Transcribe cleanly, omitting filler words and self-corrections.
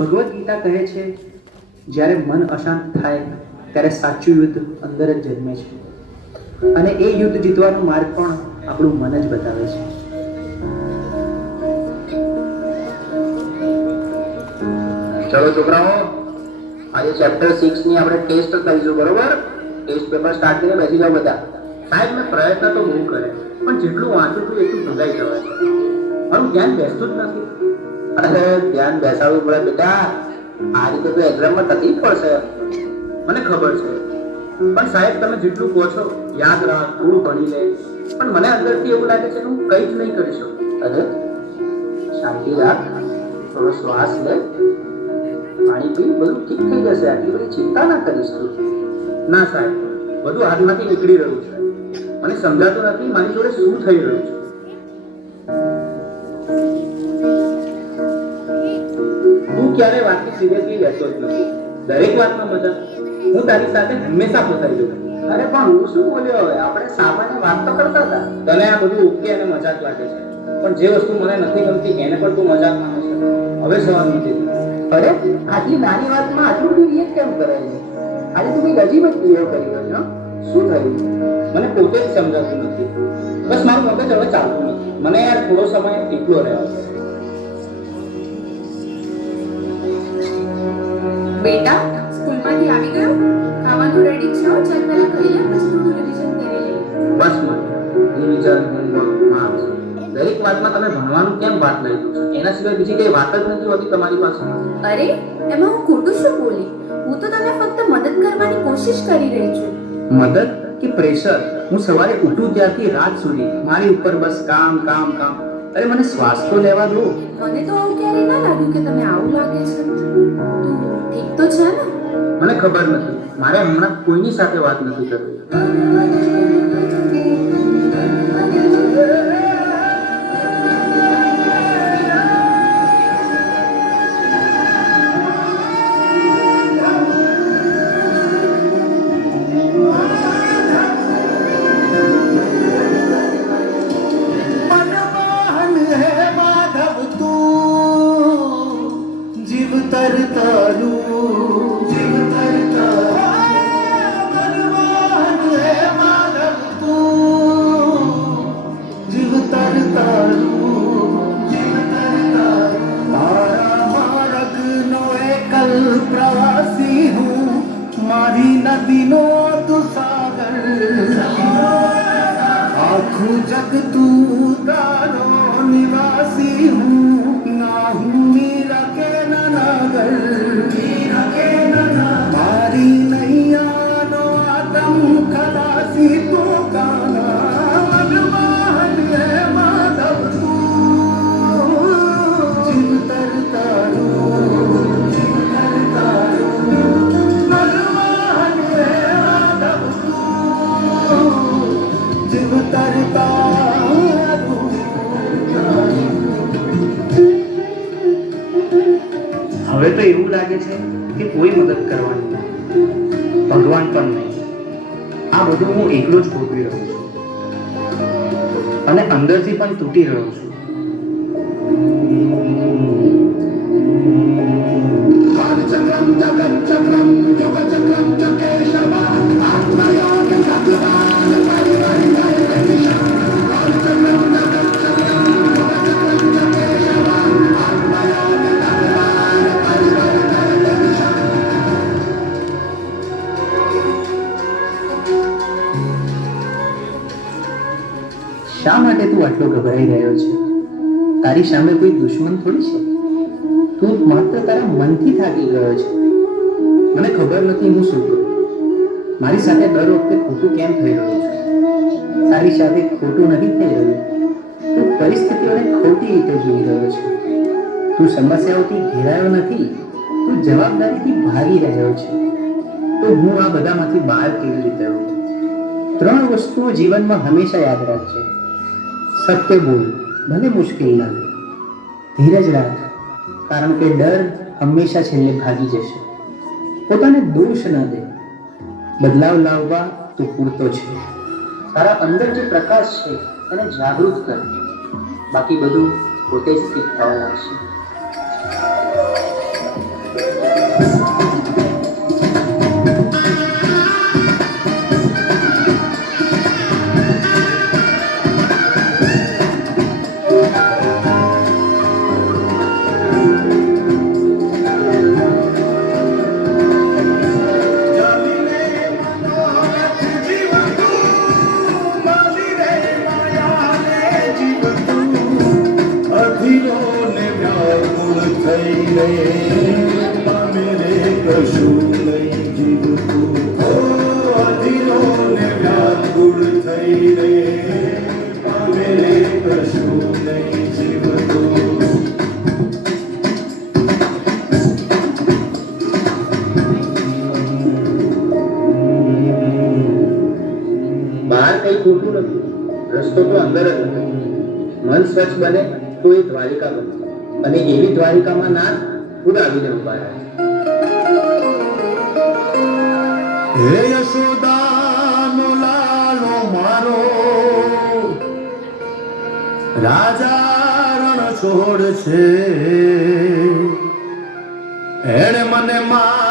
ભગવદ્ ગીતા કહે છે, જ્યારે મન અશાંત થાય ત્યારે સાચું યુદ્ધ અંદર જ જન્મે છે, અને એ યુદ્ધ જીતવાનો માર્ગ પણ આપણું મન જ બતાવે છે. ચલો છોકરાઓ, આજે ચેપ્ટર 6 ની આપણે ટેસ્ટ કરીશું, બરોબર? ટેસ્ટ પેપર સ્ટાર્ટ કરીને બેસી જાઓ બધા. સાહેબ, મેં પ્રયત્ન તો બહુ કરે, પણ જેટલું વાંચું છું એટલું ભૂલાઈ જવાય છે. મારું ધ્યાન બેસતું જ નથી. અરે ધ્યાન બેસાડવું પડે બેટા. આ રીતે તો એક્ઝામમાં તકલીફ પડશે, મને ખબર છે. પણ સાહેબ, તમે જેટલું કહો છો યાદ રાખ, થોડું ભણી લે, પણ મને અંદરથી એવું લાગે છે કે હું કંઈ જ નહીં કરી શકું. અરે શાંતિ રાખ, થોડો શ્વાસ લે, પાણી પી, બધું ઠીક થઈ જશે. આટલી બધી ચિંતા ના કરીશ તું. ના સાહેબ, બધું હાથમાંથી નીકળી રહ્યું છે. મને સમજાતું નથી મારી જોડે શું થઈ રહ્યું છે. તું ક્યારે વાતની સિરિયસલી લેતો જ નથી. દરેક વાતમાં મજા. હું તારી સાથે હંમેશા ફસાઈ જઉં. અરે પણ હું શું બોલ્યો? હવે આપણે સામાન્ય વાત તો કરતા હતા. તને આ બધું ઉકે અને મજાક લાગે છે, પણ જે વસ્તુ મને નથી ગમતી એને પણ તું મજાક માને છે. હવે સવાલ નથી. અરે આટલી નાની વાતમાં આટલું બધું રિએક્ટ કેમ કરાય છે? આજે તું કંઈક અજીબ જ બિહેવ કરી રહ્યો. શું થયું? મને પોતે જ સમજાતું નથી. બસ મારું મગજ હવે ચાલતું નથી. મને યાર થોડો સમય એકલો રહેવો છે. બેટા, સ્કૂલમાંથી આવી ગયો? ખાવાનું રેડી છે? ચાલ પહેલા ખાઈ લે, પછી થોડું રિવિઝન કરી લઈએ. બસ મને રિવિઝન, હોમવર્ક, માર્ક્સ, દરેક વાતમાં તમે ભણવાનું કેમ વાત લઈ લો છો? એના સિવાય બીજી કઈ વાત જ નથી હોતી તમારી પાસે. અરે, એમાં હું ખોટું શું બોલી? હું તો તને ફક્ત મદદ કરવાની કોશિશ કરી રહી છું. મદદ કે પ્રેશર? હું સવારે ઉઠું ત્યારથી રાત સુધી મારી ઉપર બસ કામ કામ કામ. અરે મને શ્વાસ તો લેવા દો. મને તો આવું ક્યારેય ના લાગ્યું કે તમે આવું લાગે છે. તું ઠીક તો છે ને? મને ખબર નથી, મારે હમણાં કોઈની સાથે વાત નથી કરવી. પ્રવાસી હું, મારી નદીનો તું સાગર, આખું જગ તું તારો નિવાસી હું, ના હું મીરા કે નાગર, મારી નૈયાનો આતમ ખલાસી તું કાના, મનમોહન હે માધવ તું, જીવ તરતારું, જીવ તરતારું, મનમોહન હે માધવ તું, જીવ તરતારું. હવે તો એવું લાગે છે કે કોઈ મદદ કરવાની નથી, ભગવાન પણ નહીં. આ બધું હું એકલો જ ભોગવી રહ્યો છું, અને અંદરથી પણ તૂટી રહ્યો છું. કાલચક્રમ જગચ્ચક્રમ યુગચક્રમ ચ કેશવ આત્મયોગ ભગવાન પરિવર્તય દિશા. કાલચક્રમ જગચ્ચક્રમ યુગચક્રમ ચ કેશવ આત્મયોગ ભગવાન પરિવર્તય દિશા. શા માટે તું આટલો ગભરાઈ રહ્યો છે? તારી સામે કોઈ દુશ્મન થોડી છે. તું માત્ર તારા મનથી થાકી ગયો છે. મને ખબર નથી હું શું કરું. મારી સાથે દર વખતે ખોટું કેમ થઈ રહ્યું છે? તારી સાથે ખોટું નથી થઈ રહ્યું. તું પરિસ્થિતિઓને ખોટી રીતે જોઈ રહ્યો છે. તું સમસ્યાઓથી ઘેરાયો નથી, તું જવાબદારીથી ભાગી રહ્યો છે. તો હું આ બધામાંથી બહાર કેવી રીતે આવું? 3 વસ્તુઓ જીવનમાં હંમેશા યાદ રાખજે. સત્ય બોલ, ભલે મુશ્કેલ લાગે. ધીરજ રાખ, કારણ કે ડર હંમેશા છેલ્લે ભાગી જશે. પોતાને દોષ ન દે. બદલાવ લાવવા તું પૂરતો છે. તારા અંદર જે પ્રકાશ છે એને જાગૃત કર. બાકી બધું પોતે જ ઠીક થવા લાગશે. પામે રે કશું નહીં જીવતું ઓ અધીરો ને વ્યાકુળ થઈ રે પામે રે કશું નહીં જીવતું બહાર કઈ ખોટું નથી, રસ્તો તો અંદર જ નથી. મન સ્વચ્છ બને તો એ દ્વારિકા બને, અને એવી દ્વારિકામાં નાથ ખુદ આવીને ઉભા રહે. હે યશોદાનો લાલો મારો રાજા રણ છોડ છે એણે મને મા